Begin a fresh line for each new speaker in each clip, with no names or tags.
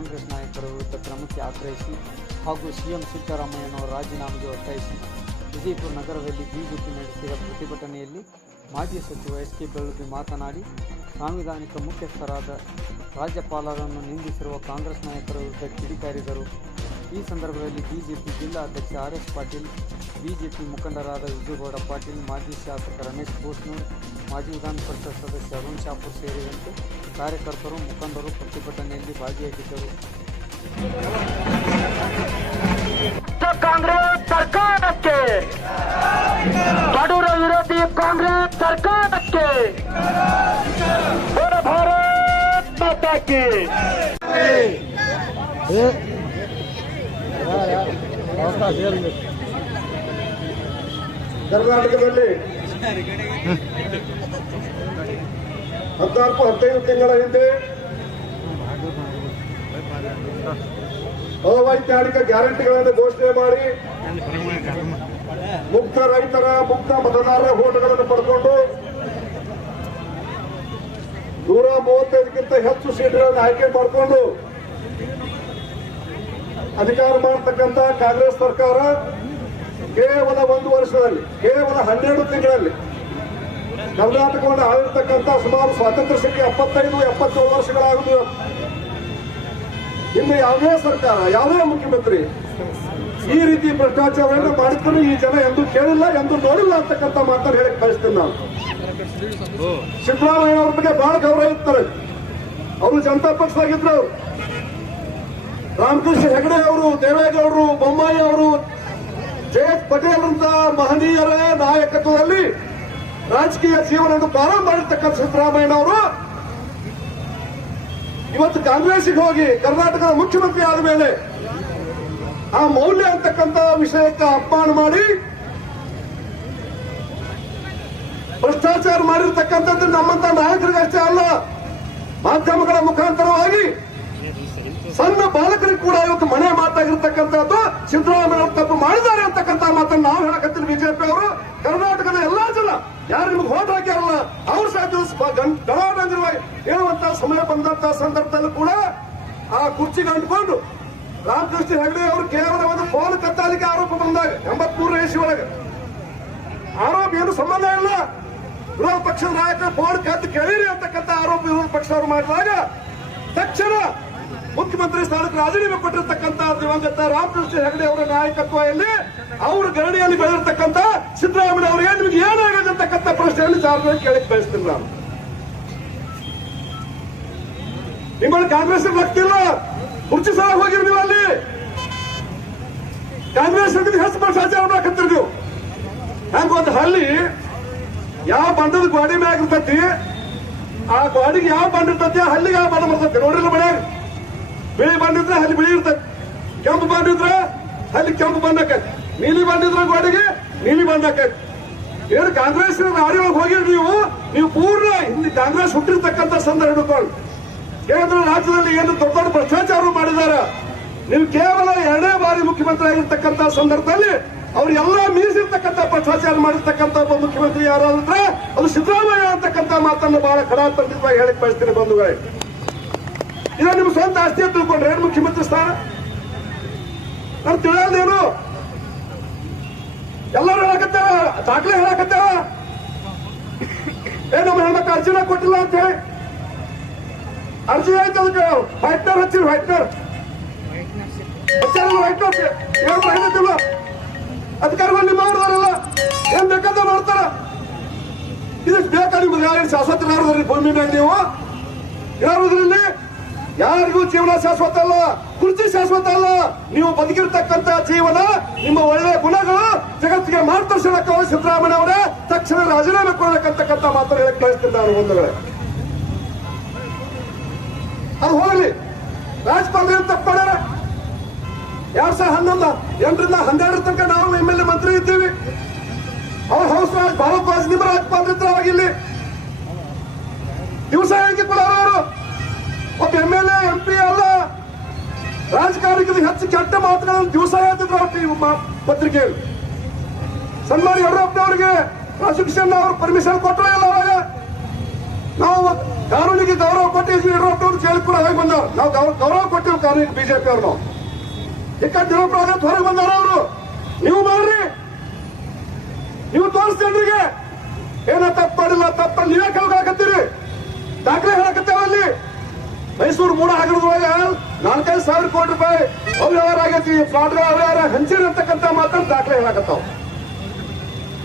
ಕಾಂಗ್ರೆಸ್ ನಾಯಕರ ವಿರುದ್ಧ ಕ್ರಮಕ್ಕೆ ಆಗ್ರಹಿಸಿ ಹಾಗೂ ಸಿಎಂ ಸಿದ್ದರಾಮಯ್ಯನವರ ರಾಜೀನಾಮೆಗೆ ಒತ್ತಾಯಿಸಿ ವಿಜಯಪುರ ನಗರದಲ್ಲಿ ಬಿಜೆಪಿ ನಡೆಸಿದ ಪ್ರತಿಭಟನೆಯಲ್ಲಿ ಮಾಜಿ ಸಚಿವ ಎಸ್ ಕೆ ಬೆಳ್ಳುಬಿ ಮಾತನಾಡಿ, ಸಾಂವಿಧಾನಿಕ ಮುಖ್ಯಸ್ಥರಾದ ರಾಜ್ಯಪಾಲರನ್ನು ನಿಂದಿಸಿರುವ ಕಾಂಗ್ರೆಸ್ ನಾಯಕರ ವಿರುದ್ಧ ಕಿಡಿಕಾರಿದರು. ಈ ಸಂದರ್ಭದಲ್ಲಿ ಬಿಜೆಪಿ ಜಿಲ್ಲಾ ಅಧ್ಯಕ್ಷ ಆರ್ ಎಸ್ ಪಾಟೀಲ್ ಬಿಜೆಪಿ ಮುಖಂಡರಾದ ವಿಜಯಗೌಡ ಪಾಟೀಲ್ ಮಾಜಿ ಶಾಸಕ ರಮೇಶ್ ಕೋಸ್ನೂರ್ ಮಾಜಿ ವಿಧಾನ ಪರಿಷತ್ ಸದಸ್ಯ ಅರುಣ್ ಶಾಪುರ್ ಸೇರಿದಂತೆ ಕಾರ್ಯಕರ್ತರು ಮುಖಂಡರು ಪ್ರತಿಭಟನೆಯಲ್ಲಿ ಭಾಗಿಯಾಗಿದ್ದರು.
ಕಾಂಗ್ರೆಸ್ ಸರ್ಕಾರಕ್ಕೆ ಬಡವರ ವಿರೋಧಿ ಕಾಂಗ್ರೆಸ್ ಸರ್ಕಾರಕ್ಕೆ ಭಾರತ ಮಾತಾಕ್ಕೆ
ಕರ್ನಾಟಕದಲ್ಲಿ ಹದಿನಾಲ್ಕು, ಹದಿನೈದು ತಿಂಗಳ ಹಿಂದೆ ಅವೈಜ್ಞಾನಿಕ ಗ್ಯಾರಂಟಿಗಳನ್ನು ಘೋಷಣೆ ಮಾಡಿ ಮುಕ್ತ ರೈತರ, ಮುಕ್ತ ಮತದಾರರ ಓಟ್ಗಳನ್ನು ಪಡ್ಕೊಂಡು ನೂರ ಮೂವತ್ತೈದಕ್ಕಿಂತ ಹೆಚ್ಚು ಸೀಟ್ಗಳನ್ನು ಆಯ್ಕೆ ಮಾಡಿಕೊಂಡು ಅಧಿಕಾರ ಮಾಡತಕ್ಕಂತ ಕಾಂಗ್ರೆಸ್ ಸರ್ಕಾರ ಕೇವಲ ಒಂದು ವರ್ಷದಲ್ಲಿ, ಕೇವಲ ಹನ್ನೆರಡು ತಿಂಗಳಲ್ಲಿ ಕರ್ನಾಟಕವನ್ನು ಆಳಿರ್ತಕ್ಕಂಥ ಸುಮಾರು ಸ್ವಾತಂತ್ರ್ಯ ಸಿಕ್ಕಿ ಎಪ್ಪತ್ತೈದು, ಎಪ್ಪತ್ತೇಳು ವರ್ಷಗಳಾಗುದು ಇನ್ನು ಯಾವುದೇ ಸರ್ಕಾರ, ಯಾವುದೇ ಮುಖ್ಯಮಂತ್ರಿ ಈ ರೀತಿ ಭ್ರಷ್ಟಾಚಾರವನ್ನು ಮಾಡಿದ್ರು ಈ ಜನ ಎಂದು ಕೇಳಿಲ್ಲ, ಎಂದು ನೋಡಿಲ್ಲ ಅಂತಕ್ಕಂಥ ಮಾತನ್ನು ಹೇಳಕ್ ಬಯಸ್ತೀನಿ ನಾನು. ಸಿದ್ದರಾಮಯ್ಯ ಅವ್ರ ಬಗ್ಗೆ ಬಹಳ ಗೌರವ ಇರ್ತಾರೆ ಅವರು ಜನತಾ ಪಕ್ಷದಾಗಿದ್ರು. ರಾಮಕೃಷ್ಣ ಹೆಗಡೆ ಅವರು ದೇವೇಗೌಡರು ಬೊಮ್ಮಾಯಿ ಅವರು ಜಯಂತ್ ಪಟೇಲ್ ಅಂತ ಮಹನೀಯರ ನಾಯಕತ್ವದಲ್ಲಿ ರಾಜಕೀಯ ಜೀವನವನ್ನು ಪ್ರಾರಂಭ ಮಾಡಿರ್ತಕ್ಕಂಥ ಸಿದ್ದರಾಮಯ್ಯನವರು ಇವತ್ತು ಕಾಂಗ್ರೆಸ್ಗೆ ಹೋಗಿ ಕರ್ನಾಟಕದ ಮುಖ್ಯಮಂತ್ರಿ ಆದ ಮೇಲೆ ಆ ಮೌಲ್ಯ ಅಂತಕ್ಕಂಥ ವಿಷಯಕ್ಕೆ ಅಪಮಾನ ಮಾಡಿ ಭ್ರಷ್ಟಾಚಾರ ಮಾಡಿರ್ತಕ್ಕಂಥದ್ದು ನಮ್ಮಂತ ನಾಯಕರಿಗಷ್ಟೇ ಅಲ್ಲ, ಮಾಧ್ಯಮಗಳ ಮುಖಾಂತರವಾಗಿ ಸಣ್ಣ ಬಾಲಕರಿಗೆ ಕೂಡ ಇವತ್ತು ಮನೆ ಮಾತಾಗಿರ್ತಕ್ಕಂಥದ್ದು ಸಿದ್ದರಾಮಯ್ಯ ಅವರು ತಪ್ಪು ಮಾಡಿದ್ದಾರೆ ಅಂತಕ್ಕಂಥ ಮಾತನ್ನು ನಾವು ಹೇಳಕತ್ತೀವಿ ಬಿಜೆಪಿ ಅವರು. ಕರ್ನಾಟಕದ ಎಲ್ಲಾ ಜನ, ಯಾರು ನಿಮ್ಗೆ ಹೋಟ್ ಹಾಕ್ಯಾರಲ್ಲ, ಅವ್ರ ಗಣಾಟಂಗಿರುವ ಹೇಳುವಂತ ಸಮಯ ಬಂದಂತ ಸಂದರ್ಭದಲ್ಲೂ ಕೂಡ ಆ ಕುರ್ಚಿಗೆ ಅಂಟ್ಕೊಂಡು ರಾಮಕೃಷ್ಣ ಹೆಗಡೆ ಅವರು ಕೇವಲ ಒಂದು ಫೋನ್ ಕತ್ತಾಲಿಕೆ ಆರೋಪ ಬಂದಾಗ, ಎಂಬತ್ಮೂರನೇ ಇಸಿ ಒಳಗೆ. ಆರೋಪ ಏನು ಸಂಬಂಧ ಇಲ್ಲ. ವಿರೋಧ ಪಕ್ಷದ ನಾಯಕ ಫೋನ್ ಕತ್ತು ಕೇಳಿರಿ ಅಂತಕ್ಕಂಥ ಆರೋಪ ವಿರೋಧ ಪಕ್ಷದವರು ಮಾಡಿದಾಗ, ತಕ್ಷಣ ಮುಖ್ಯಮಂತ್ರಿ ಸ್ಥಾನಕ್ಕೆ ರಾಜೀನಾಮೆ ಕೊಟ್ಟಿರ್ತಕ್ಕಂಥ ದಿವಂಗತ ರಾಮಕೃಷ್ಣ ಹೆಗಡೆ ಅವರ ನಾಯಕತ್ವದಲ್ಲಿ ಅವ್ರ ಗರಣಿಯಲ್ಲಿ ಬೆಳೆದಿರ್ತಕ್ಕಂಥ ಸಿದ್ದರಾಮಯ್ಯ ಅವರಿಗೆ ನಿಮ್ಗೆ ಏನಾಗಿದೆ ಅಂತಕ್ಕಂಥ ಪ್ರಶ್ನೆಯಲ್ಲಿ ಸಾರ್ವಜನಿಕ ಕೇಳಕ್ ಬಯಸ್ತೀನಿ ನಾನು. ನಿಮ್ಮಲ್ಲಿ ಕಾಂಗ್ರೆಸ್ ಬರ್ತಿಲ್ಲ ಕುರ್ಚಿ ಸಹ ಹೋಗಿರಿ ನೀವು ಅಲ್ಲಿ. ಕಾಂಗ್ರೆಸ್ ಹೆಚ್ಚು ಭ್ರಷ್ಟಾಚಾರ ಮಾಡಕತ್ತೀರಿ ನೀವು ಹಂಗ ಒಂದು ಹಳ್ಳಿ ಯಾವ ಬಂಡದ ಗೋಡಿ ಮ್ಯಾಗ ಇರ್ತತಿ, ಆ ಗ್ವಾಡಿಗೆ ಯಾವ ಬಂಡ ಇರ್ತತಿ ಆ ಹಳ್ಳಿಗೆ ಯಾವ ಬಂಡ ಬರ್ತತಿ ನೋಡ್ರಿಲ್ಲ ಮನ್ಯಾಗ. ಬಿಳಿ ಬಂದಿದ್ರೆ ಅಲ್ಲಿ ಬಿಳಿ ಇರ್ತದೆ. ಕೆಂಪು ಬಂದಿದ್ರೆ ಅಲ್ಲಿ ಕೆಂಪು ಬಂದಕ್ಕೆ ನೀಲಿ ಬಂದಿದ್ರೆ ಗೋಡೆಗೆ ನೀಲಿ ಬಂದಕ್ಕೆ ಏನು ಕಾಂಗ್ರೆಸ್ ಒಳಗೆ ಹೋಗಿರಿ ನೀವು? ನೀವು ಪೂರ್ಣ ಹಿಂದಿ ಕಾಂಗ್ರೆಸ್ ಹುಟ್ಟಿರ್ತಕ್ಕಂಥ ಸಂದರ್ಭ ಹಿಡ್ಕೊಂಡು. ಕೇಂದ್ರ ರಾಜ್ಯದಲ್ಲಿ ಏನು ದೊಡ್ಡ ದೊಡ್ಡ ಭ್ರಷ್ಟಾಚಾರ ಮಾಡಿದಾರ ನೀವು ಕೇವಲ ಎರಡನೇ ಬಾರಿ ಮುಖ್ಯಮಂತ್ರಿ ಆಗಿರ್ತಕ್ಕಂಥ ಸಂದರ್ಭದಲ್ಲಿ ಅವ್ರು ಎಲ್ಲ ಮೀರಿಸಿರ್ತಕ್ಕಂಥ ಭ್ರಷ್ಟಾಚಾರ ಮಾಡಿರ್ತಕ್ಕಂಥ ಒಬ್ಬ ಮುಖ್ಯಮಂತ್ರಿ ಯಾರಾದ್ರೆ ಅದು ಸಿದ್ದರಾಮಯ್ಯ ಅಂತಕ್ಕಂಥ ಮಾತನ್ನು ಬಹಳ ಖಡಾಖಂಡಿತವಾಗಿ ಹೇಳಕ್ ಬಯಸ್ತೀನಿ ಬಂಧುಗಳೇ. ಇದು ನಿಮ್ ಸ್ವಂತ ಆಸ್ತಿ ತಿಳ್ಕೊಂಡ್ರೆ ಏನು ಮುಖ್ಯಮಂತ್ರಿ ಸ್ಥಾನ? ನಾನು ತಿಳಿಯೋದೇನು ಎಲ್ಲರೂ ಹೇಳಕತ್ತಾರ? ದಾಖಲೆ ಹೇಳಕತ್ತಾರ? ಏ, ನಮ್ಮ ಹೆಣ್ಮಕ್ಳು ಅರ್ಜಿನ ಕೊಟ್ಟಿಲ್ಲ ಅಂತ ಹೇಳಿ. ಅರ್ಜಿ ಆಯ್ತು ಅದಕ್ಕೆ. ವೈಟ್ನರ್ ಹಚ್ಚಿರಿ ವೈಟ್ನರ್ ವೈಟ್ನರ್ ಏನು ಮಾಹಿತಿಲ್ಲ ಅಧಿಕಾರಿಗಳು ನಿಮ್ಮ ಅವ್ರದಾರಲ್ಲ ಏನ್ ಬೇಕಾದ ಮಾಡ್ತಾರ. ಇದಕ್ಕೆ ಬೇಕಾ ನಿಮ್ಗೆ ಯಾರು ಭೂಮಿ ಮೇಲೆ ನೀವು. ಯಾರುದ್ರಲ್ಲಿ ಯಾರಿಗೂ ಜೀವನ ಶಾಶ್ವತ ಅಲ್ಲ, ಕುರ್ಚಿ ಶಾಶ್ವತ ಅಲ್ಲ. ನೀವು ಬದುಕಿರ್ತಕ್ಕಂತ ಜೀವನ, ನಿಮ್ಮ ಒಳ್ಳೆಯ ಗುಣಗಳು ಜಗತ್ತಿಗೆ ಮಾರ್ಗದರ್ಶನಕ್ಕೆ ಸಿದ್ದರಾಮಯ್ಯ ಅವರೇ ತಕ್ಷಣ ರಾಜೀನಾಮೆ ಕೊಡತಕ್ಕಂತ ಮಾತ್ರ ಹೇಳಕ್ ಬಯಸ್ತೀನಿ ನಾನು ಬಂಧುಗಳೇ. ಅದು ಹೋಗಲಿ. ರಾಜ್ಯಪಾಲ ಏನು ಮಾಡ್ಯಾರ ಎರಡ್ ಸಾವಿರದ ಹನ್ನೊಂದು, ಎಂಟರಿಂದ ಹನ್ನೆರಡರ ತನಕ ನಾವು ಎಂ ಎಲ್ ಎ ಮಂತ್ರಿ ಇದ್ದೀವಿ. ಅವ್ರ ಹೌಸ್ ರಾಜ್ ಭಾರದ್ವಾಜ್ ನಿಮ್ಮ ರಾಜ್ಯಪಾಲ ಇದ್ರ ಅವಾಗ ಇಲ್ಲಿ. ದಿವಸ ಹೇಗೆ ಕೊಡೋರು? ರಾಜಕಾರಣಿಗೆ ಹೆಚ್ಚು ಕೆಟ್ಟ ಮಾತುಗಳನ್ನು ದಿವಸ ಹೇಳ್ತಿದ್ರು ಅವ್ರ ಪತ್ರಿಕೆಯಲ್ಲಿ. ಸನ್ಮಾನಿ ಯಡಿಯೂರಪ್ಪನವರಿಗೆ ಪ್ರಾಸಿಕ್ಯೂಷನ್ ಅವರು ಪರ್ಮಿಷನ್ ಕೊಟ್ಟರು ಇಲ್ಲ ಅವಾಗ ನಾವು ಕಾನೂನಿಗೆ ಗೌರವ ಕೊಟ್ಟಿದ್ವಿ ಯಡಿಯೂರಪ್ಪ ಅವರು ಜೈಲು ಹೋಗಿ ಬಂದವರು. ನಾವು ಗೌರವ ಗೌರವ ಕೊಟ್ಟಿವಿ ಕಾನೂನಿಗೆ ಬಿಜೆಪಿ ಅವ್ರು ಇಕ್ಕ ನಿರಪರಾಧ ಹೊರಗೆ ಬಂದಾರ ಅವರು. ನೀವು ಮಾಡ್ರಿ ನೀವು ತೋರಿಸ್ತೀರಿಗೆ ಏನ ತಪ್ಪು ಮಾಡಿಲ್ಲ ತಪ್ಪ ನೀವೇ ಹಾಕತ್ತೀರಿ. ದಾಖಲೆ ಹೇಳಕತ್ತೇವ ಅಲ್ಲಿ? ಮೈಸೂರು ಮೂಡ ಹಗರದೊಳಗ ನಾಲ್ಕೈದು ಸಾವಿರ ಕೋಟಿ ರೂಪಾಯಿ ಅವ್ಯವಹಾರ ಆಗೈತಿ. ಫ್ರಾಡ್ಗಳ ಅವ್ಯವಹಾರ ಹಂಚಿನ ಅಂತಕ್ಕಂಥ ಮಾತನ್ನು ದಾಖಲೆ ಹೇಳಕತ್ತಾವ.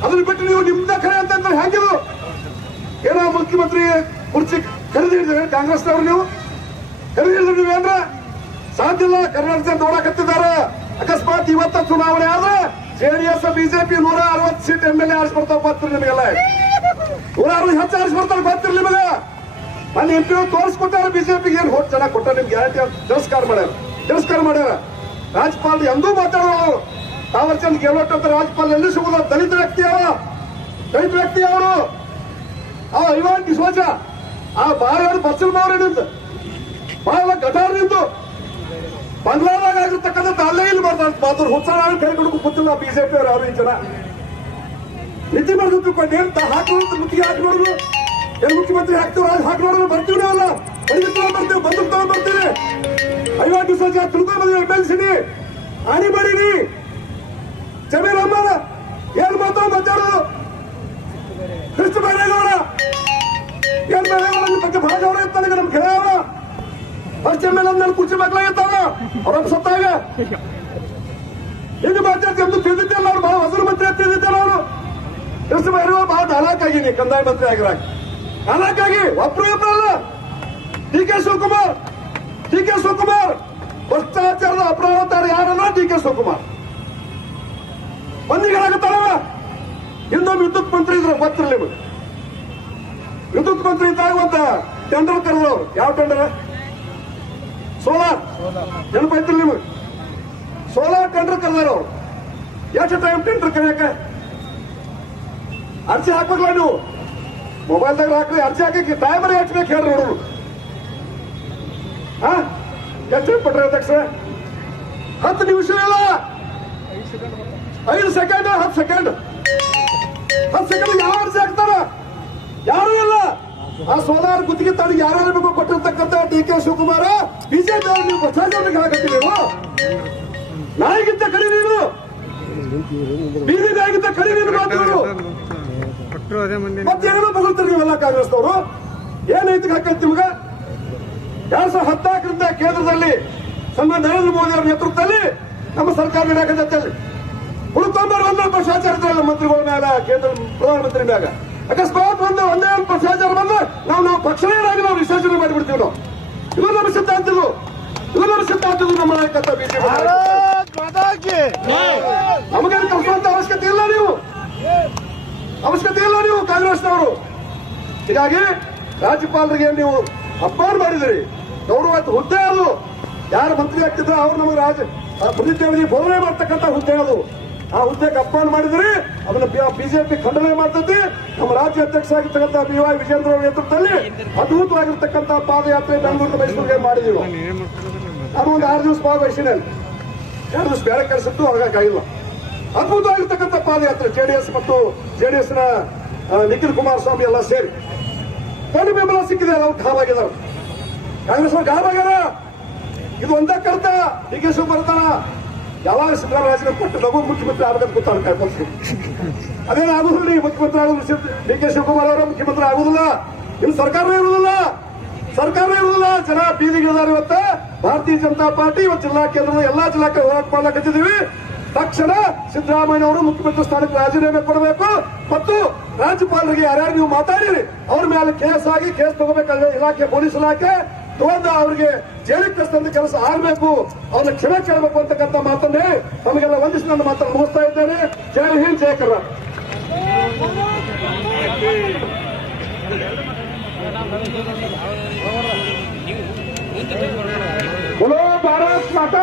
ಅದನ್ನ ಬಿಟ್ಟು ನೀವು ನಿಮ್ದ ಕರೆ ಅಂತಂದ್ರೆ ಹೆಂಗಿದು ಏನೋ ಮುಖ್ಯಮಂತ್ರಿ ಕುರ್ಚಿ ಕಾಂಗ್ರೆಸ್ ಕಾಂಗ್ರೆಸ್ನವ್ರು ನೀವು? ಖರೀದಿದ್ರೆ ನೀವೇನ್ರ ಸಾಧ್ಯ ಇಲ್ಲ ಕರ್ನಾಟಕ ನೋಡಕತ್ತಿದ್ದಾರೆ ಅಕಸ್ಮಾತ್ ಇವತ್ತ ಚುನಾವಣೆ ಆದ್ರೆ ಜೆಡಿಎಸ್, ಬಿಜೆಪಿ ನೂರ ಅರವತ್ತು ಸೀಟ್ ಎಂ ಎಲ್ ಎ ಆರಿಸ್ಬಿಡ್ತಾವ ಬರ್ತೀರಿ ನಿಮಗೆಲ್ಲ. ನೂರ ಅರವತ್ತು ಹೆಚ್ಚು ಆರಿಸ್ಬಿಡ್ತಾರೆ ಬರ್ತಾರೆ ನಿಮಗೆ. ಅಲ್ಲಿ ಎಂ ಪಿ ತೋರಿಸ್ಕೊಟ್ಟಾರ ಬಿಜೆಪಿಗೆ ಏನ್ ಹೋಟ್ ಚೆನ್ನಾಗಿ ಕೊಟ್ಟ ನಿಮ್ಗೆ? ಗ್ಯಾರಂಟಿ ತಿರಸ್ಕಾರ ಮಾಡ್ಯಾರ. ತಿರಸ್ಕಾರ ಮಾಡ್ಯಾರ. ರಾಜ್ಪಾಲ್ ಎಂದೂ ಮಾತಾಡೋರು ತಾವರ್ಚಂದ್ ಗೆಲೋಟ್ ಅಂತ ರಾಜ್ಪಾಲ್ ಎಲ್ಲಿ ಸಿಗುದ? ದಲಿತ ವ್ಯಕ್ತಿ ಅವ ದಲಿತ ವ್ಯಕ್ತಿ ಅವರು ಆ ಐವಾನ್ ಡಿಸೋಜ ಆ ಬಾರ ಬಚ್ಚಲ್ ನಿಂತು ಬಹಳ ಗಟಾರ್ ನಿಂತು ಬಂಗ್ಲಾದಾಗ ಆಗಿರ್ತಕ್ಕಂಥ ಅಲ್ಲೇ ಇಲ್ಲಿ ಬರ್ತಾರೆ ಮಾತು ಹುಚ್ಚಾರ ಕೈ ಕೊಡಕು ಗೊತ್ತಿಲ್ಲ ಬಿಜೆಪಿ ಅವರು ಅವ್ರು ಈ ಜನ. ನಿದ್ದೆ ಮಾಡಿದ್ರು ಹಾಕಿ ಹಾಕೋದು ಮುತ್ತಿಗೆ ಹಾಕಿ ನೋಡುದು? ಮುಖ್ಯಮಂತ್ರಿ ಹಾಕ್ತೀವಿ ರಾಜ್ ಹಾಕೋಣ ಬರ್ತೀವಿ ನಾವಲ್ಲ ಬೈದು ತಗೊಂಡ್ ಬರ್ತೀವಿ? ಬಂದು ತಗೊಂಡ್ ಬರ್ತೀವಿ ಐವತ್ತು ದಿವಸ ತಿಳ್ಕೊಂಡ್ ಬಂದ್ವಿ ಬೆಳೆಸಿನಿ ಹಾನಿ ಮಾಡಿನಿ ಜಮೀರ್ ಅಮ್ಮನ ಏನ್ ಮಾತಾಡ ಮಾತಾಡೋದು? ಕೃಷ್ಣ ಬೈರೇಗೌಡ. ಏನ್ ಬೈರೇಗೌಡ ಬಗ್ಗೆ ಭಾಳ ಗೌರವ ಇರ್ತಾನೆ ನಮ್ ಗೆಳೆಯವ ಫಸ್ಟ್ ಎಂ ಎಲ್ ನನ್ನ ಕುರ್ಚಿ ಮಕ್ಕಳಾಗಿರ್ತಾವ ಅವ್ರ ಸತ್ತಾಗ. ಇದು ಮಾತಾಡ್ತಿ ಎಂದು ತಿಳಿದಿದ್ದಲ್ಲ ಅವ್ರು ಬಹಳ ಹೊಸರು ಮಂತ್ರಿ ತಿಳಿದಿದ್ದಲ್ಲ ಅವರು. ಕೃಷ್ಣ ಬೈರೇಗೌಡ ಬಹಳ ಆಗಿನಿ ಕಂದಾಯ ಮಂತ್ರಿ ಆಗಿರಾಗ ಆಗಿ ಒಬ್ರು ಇಬ್ಬರಲ್ಲ D K Shivakumar. D K Shivakumar. ಭ್ರಷ್ಟಾಚಾರದ ಅಪರಾಧ ಯಾರಲ್ಲ ಡಿ ಕೆ ಶಿವಕುಮಾರ್ ಬಂದಿಗಳಾಗುತ್ತಾರ ಇನ್ನೊಮ್ಮೆ ವಿದ್ಯುತ್ ಮಂತ್ರಿ ಇದ್ರು ಗೊತ್ತಿರಲಿ ನಿಮಗೆ. ವಿದ್ಯುತ್ ಮಂತ್ರಿ ಇದ್ದಾಗ ಒಂದು ಟೆಂಡರ್ ಕರೆದವ್ರು. ಯಾವ ಟೆಂಡರ್? ಸೋಲಾರ್. ನೆನಪೈತಿಲ್ಲ ನಿಮಗೆ? ಸೋಲಾರ್ ಟೆಂಡರ್ ಕರೆದಾರ ಅವ್ರು. ಎಷ್ಟು ಟೈಮ್ ಟೆಂಡರ್ ಕರೆಯಕ ಅರ್ಜಿ ಹಾಕ್ಬೇಕಲ್ಲ ನೀವು? ಮೊಬೈಲ್ದಾಗ ಹಾಕಿ ಅರ್ಜಿ ಹಾಕಿ ಟೈಮರ್ ಹಚ್ಬೇಕು ಬೇಕು ಹೇಳ್ರಿ ನೋಡೋರು ಹಾ? ಎಷ್ಟು ಪಟ್ರೆ ಅಧ್ಯಕ್ಷ? ಹತ್ತು ನಿಮಿಷ ಇಲ್ಲ. ಐದು ಸೆಕೆಂಡ್, ಹತ್ತು ಸೆಕೆಂಡ್. ಹತ್ತು ಸೆಕೆಂಡ್ ಯಾವ ಅರ್ಜಿ ಹಾಕ್ತಾರ? ಯಾರು ಇಲ್ಲ. ಆ ಸೋಲಾರ್ ಗುತ್ತಿಗೆ ಯಾರ್ಯಾರು ಬೇಕು ಕೊಟ್ಟಿರ್ತಕ್ಕಂಥ ಡಿ ಕೆ ಶಿವಕುಮಾರ, ಬಿಜೆಪಿ ನೀವು ಭ್ರಷ್ಟಾಚಾರಕ್ಕೆ ಹಾಕತ್ತೀರಿ ನೀವು. ನಾಯಿಗಿಂತ ಕಡಿ ನೀನು. ಬೀದಿ ನಾಯಿಗಿಂತ ಕಡಿ ನೀನು ಮಾತಾಡೋರು
ಕೊಟ್ಟರು ಏನೋ ಮಂದಿ
ಕಾಂಗ್ರೆಸ್ ಅವರು ನೀವೆಲ್ಲ ಏನೈತಿ ಹಾಕೈತಿ ನಿಮ್ಗ? ಎರಡ್ ಸಾವಿರದ ಹದಿನಾಲ್ಕರಿಂದ ಕೇಂದ್ರದಲ್ಲಿ ಸನ್ಮಾನ ನರೇಂದ್ರ ಮೋದಿ ಅವರ ನೇತೃತ್ವದಲ್ಲಿ ನಮ್ಮ ಸರ್ಕಾರ ನಡೆಯಕತ್ತಲ್ಲಿ ಉಳಿತೊಂಬರು ಒಂದೇ ಭ್ರಷ್ಟಾಚಾರ ಇದ್ರಲ್ಲ ಮಂತ್ರಿಗಳ ಮೇಲೆ ಕೇಂದ್ರ ಪ್ರಧಾನಮಂತ್ರಿ ಮ್ಯಾಗ ಅಕಸ್ಮಾತ್ ಒಂದು ಒಂದೇ ಒಂದು ಭ್ರಷ್ಟಾಚಾರ ಬಂದ್ರೆ ನಾವು ನಾವು ಪಕ್ಷನೇರಾಗಿ ನಾವು ವಿಸರ್ಜನೆ ಮಾಡಿಬಿಡ್ತೀವಿ ನಾವು. ಇವರು ನಮ್ಮ ಸಿದ್ಧಾಂತ ಇವರು ಇದು ನಮ್ಮ ಸಿದ್ಧಾಂತ ಇದು ನಮ್ಮ ನಾಯಕತ್ವ ಬಿಜೆಪಿ ನಮಗೇನು ನೀವು ಅವಶ್ಯಕತೆ ಇಲ್ಲ ನೀವು ಕಾಂಗ್ರೆಸ್ನವರು. ಹೀಗಾಗಿ ರಾಜ್ಯಪಾಲರಿಗೆ ನೀವು ಅಪಮಾನ ಮಾಡಿದಿರಿ ಗೌರವ ಹುದ್ದೆ ಅದು. ಯಾರು ಮಂತ್ರಿ ಆಗ್ತಿದ್ರು ಅವ್ರು ನಮಗೆ ರಾಜ ಪ್ರತಿಜ್ಞೆಗಳಿಗೆ ಬೋಧನೆ ಮಾಡ್ತಕ್ಕಂಥ ಹುದ್ದೆ ಅದು. ಆ ಹುದ್ದೆಗೆ ಅಪಮಾನ ಮಾಡಿದ್ರಿ ಅದನ್ನ ಬಿಜೆಪಿ ಖಂಡನೆ ಮಾಡ್ತದೆ ನಮ್ಮ ರಾಜ್ಯ ಅಧ್ಯಕ್ಷ ಆಗಿರ್ತಕ್ಕಂಥ ಬಿ ವೈ ವಿಜೇಂದ್ರ ನೇತೃತ್ವದಲ್ಲಿ ಅದ್ಭುತವಾಗಿರ್ತಕ್ಕಂಥ ಪಾದಯಾತ್ರೆ ಬೆಂಗಳೂರು ಮೈಸೂರಿಗೆ ಮಾಡಿದೀವಿ ನಾನು ಒಂದು ಆರು ದಿವಸ ಭಾಗವಹಿಸಿದೆ ಅಲ್ಲಿ. ಎರಡು ದಿವಸ ಬೇರೆ ಕೆಲಸದ್ದು ಹೋಗಕ್ಕಾಗಿಲ್ಲ ಅದ್ಭುತವಾಗಿರ್ತಕ್ಕಂಥ ಪಾದಯಾತ್ರೆ ಜೆಡಿಎಸ್ ಮತ್ತು ಜೆಡಿಎಸ್ನ ನಿಖಿಲ್ ಕುಮಾರಸ್ವಾಮಿ ಎಲ್ಲ ಸೇರಿ. ದೊಡ್ಡ ಬೆಂಬಲ ಸಿಕ್ಕಿದೆ ಅವ್ರು ಗಾಬಾಗಿದ್ದಾರೆ. ಕಾಂಗ್ರೆಸ್ ಅವ್ರು ಇದು ಒಂದೇ ಕರ್ತ. ಡಿ ಕೆ ಬರ್ತಾನ. ಯಾವಾಗ ಸಿದ್ದರಾಮಯ್ಯ ಕೊಟ್ಟು ಲಘು ಮುಖ್ಯಮಂತ್ರಿ ಕೂತಾರ ಕಾಯ್ಕೊಂಡು ಅದೇನು ಆಗುದಿಲ್ಲ ರೀ ಮುಖ್ಯಮಂತ್ರಿ ಆಗುದಿಲ್ಲ ಡಿ ಕೆ ಶಿವಕುಮಾರ್ ಅವರ ಮುಖ್ಯಮಂತ್ರಿ ಆಗುದಿಲ್ಲ. ಇನ್ನು ಸರ್ಕಾರನೇ ಇರುವುದಿಲ್ಲ. ಸರ್ಕಾರ ಇರುವುದಿಲ್ಲ. ಜನ ಬೀದಿಗಿಳಿದಾರೆ ಇವತ್ತ. ಭಾರತೀಯ ಜನತಾ ಪಾರ್ಟಿ ಇವತ್ತು ಜಿಲ್ಲಾ ಕೇಂದ್ರದ ಎಲ್ಲಾ ಜಿಲ್ಲಾ ಹೋರಾಟ ಮಾಡ್ಲಕತ್ತಿದೀವಿ ತಕ್ಷಣ ಸಿದ್ದರಾಮಯ್ಯ ಅವರು ಮುಖ್ಯಮಂತ್ರಿ ಸ್ಥಾನಕ್ಕೆ ರಾಜೀನಾಮೆ ಕೊಡಬೇಕು ಮತ್ತು ರಾಜ್ಯಪಾಲರಿಗೆ ಯಾರ್ಯಾರು ನೀವು ಮಾತಾಡಿರಿ ಅವ್ರ ಮೇಲೆ ಕೇಸ್ ಆಗಿ ಕೇಸ್ ತಗೋಬೇಕಾದ್ರೆ ಇಲಾಖೆ ಪೊಲೀಸ್ ಇಲಾಖೆ ತಗೊಂಡು ಅವರಿಗೆ ಜೈಲಿಗೆ ಕೆಲಸ ಆಗಬೇಕು. ಅವ್ರನ್ನ ಕ್ಷಮೆ ಕೇಳಬೇಕು ಅಂತಕ್ಕಂಥ ಮಾತನ್ನೇ ನಮಗೆಲ್ಲ ವಂದಿಸಿ ನನ್ನ ಮಾತನ್ನು ಮುಗಿಸ್ತಾ ಇದ್ದೇನೆ. ಜೈ ಹಿಂದ್ ಜಯ ಕರ್ನಾಟಕ. ಭಾರತ್ ಮಾತಾ